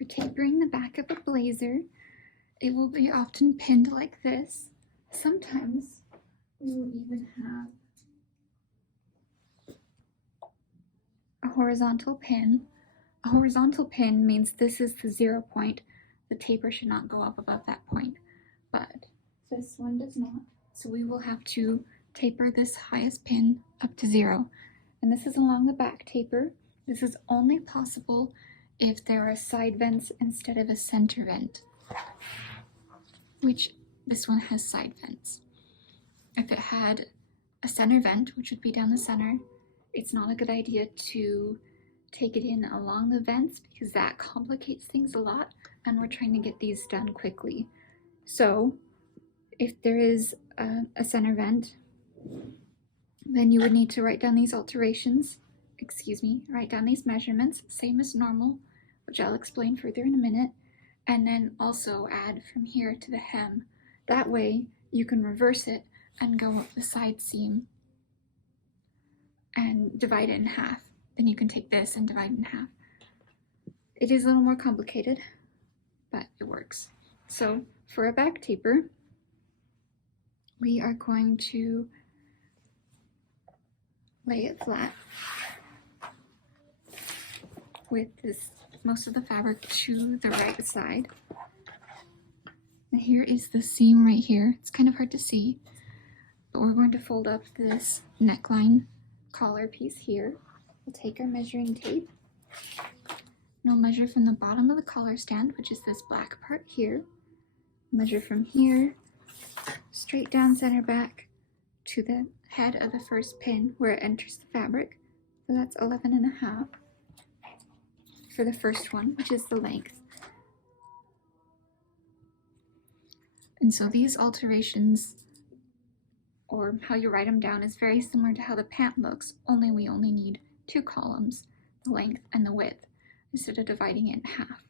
For tapering the back of a blazer, it will be often pinned like this. Sometimes we will even have a horizontal pin. A horizontal pin means this is the 0 point. The taper should not go up above that point, but this one does not. So we will have to taper this highest pin up to 0. And this is along the back taper. This is only possible if there are side vents instead of a center vent, which this one has side vents. If it had a center vent, which would be down the center, it's not a good idea to take it in along the vents because that complicates things a lot, and we're trying to get these done quickly. So if there is a center vent, then you would need to write down these alterations, write down these measurements, same as normal, which I'll explain further in a minute, and then also add from here to the hem. That way you can reverse it and go up the side seam and divide it in half. Then you can take this and divide it in half. It is a little more complicated, but it works. So for a back taper, we are going to lay it flat with most of the fabric to the right side. And here is the seam right here. It's kind of hard to see, but we're going to fold up this neckline collar piece here. We'll take our measuring tape and we'll measure from the bottom of the collar stand, which is this black part here. Measure from here straight down center back to the head of the first pin where it enters the fabric. So that's 11.5 for the first one, which is the length. And so these alterations, or how you write them down, is very similar to how the pant looks, only we only need 2 columns, the length and the width, instead of dividing it in half.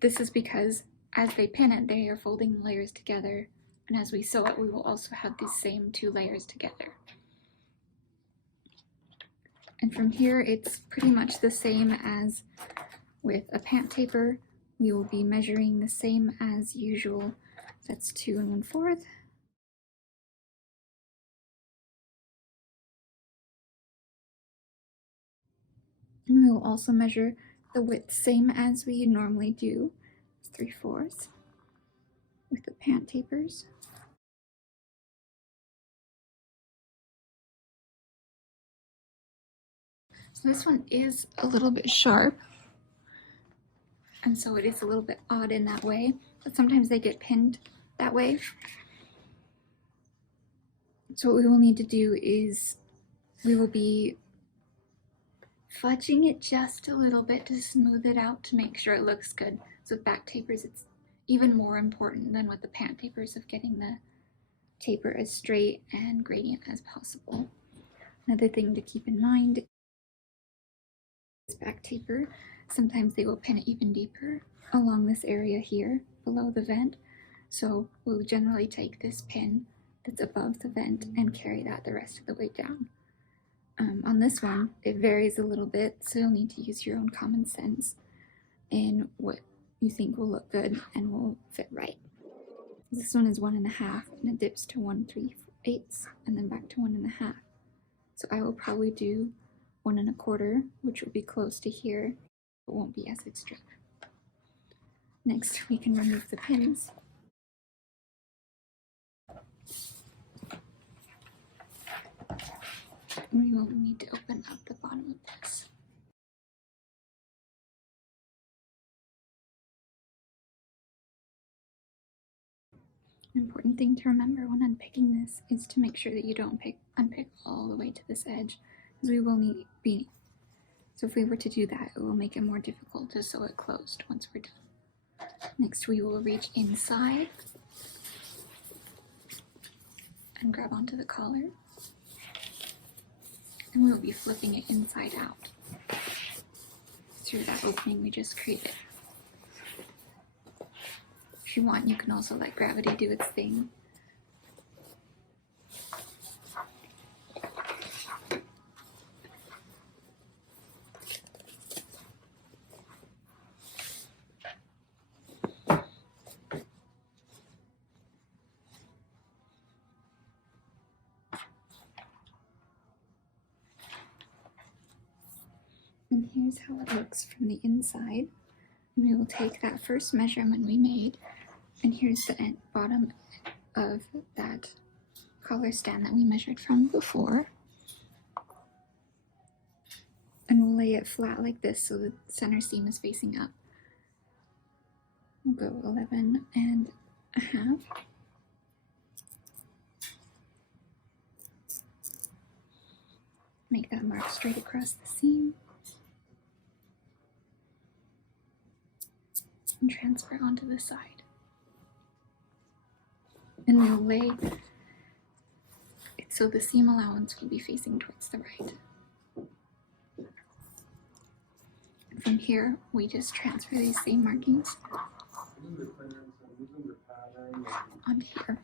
This is because as they pin it, they are folding the layers together, and as we sew it, we will also have these same 2 layers together. And from here, it's pretty much the same as with a pant taper. We will be measuring the same as usual. That's 2 1/4. And we will also measure the width same as we normally do, 3/4 with the pant tapers. So this one is a little bit sharp, and so it is a little bit odd in that way, but sometimes they get pinned that way. So what we will need to do is we will be fudging it just a little bit to smooth it out to make sure it looks good. So with back tapers, it's even more important than with the pant tapers of getting the taper as straight and gradient as possible. Another thing to keep in mind is back taper. Sometimes they will pin it even deeper along this area here below the vent. So we'll generally take this pin that's above the vent and carry that the rest of the way down. On this one, it varies a little bit, so you'll need to use your own common sense in what you think will look good and will fit right. This one is 1.5 and it dips to 1 3/8 and then back to 1.5. So I will probably do 1 1/4, which will be close to here, but won't be as extreme. Next, we can remove the pins. We will need to open up the bottom of this. An important thing to remember when unpicking this is to make sure that you don't unpick all the way to this edge, because we will need be. So if we were to do that, it will make it more difficult to sew it closed once we're done. Next, we will reach inside and grab onto the collar, and we will be flipping it inside out through that opening we just created. If you want, you can also let gravity do its thing. And here's how it looks from the inside. And we will take that first measurement we made, and here's the bottom of that collar stand that we measured from before. And we'll lay it flat like this so the center seam is facing up. We'll go 11.5. Make that mark straight across the seam. And transfer onto the side. And we'll lay it so the seam allowance will be facing towards the right. And from here, we just transfer these same markings onto here.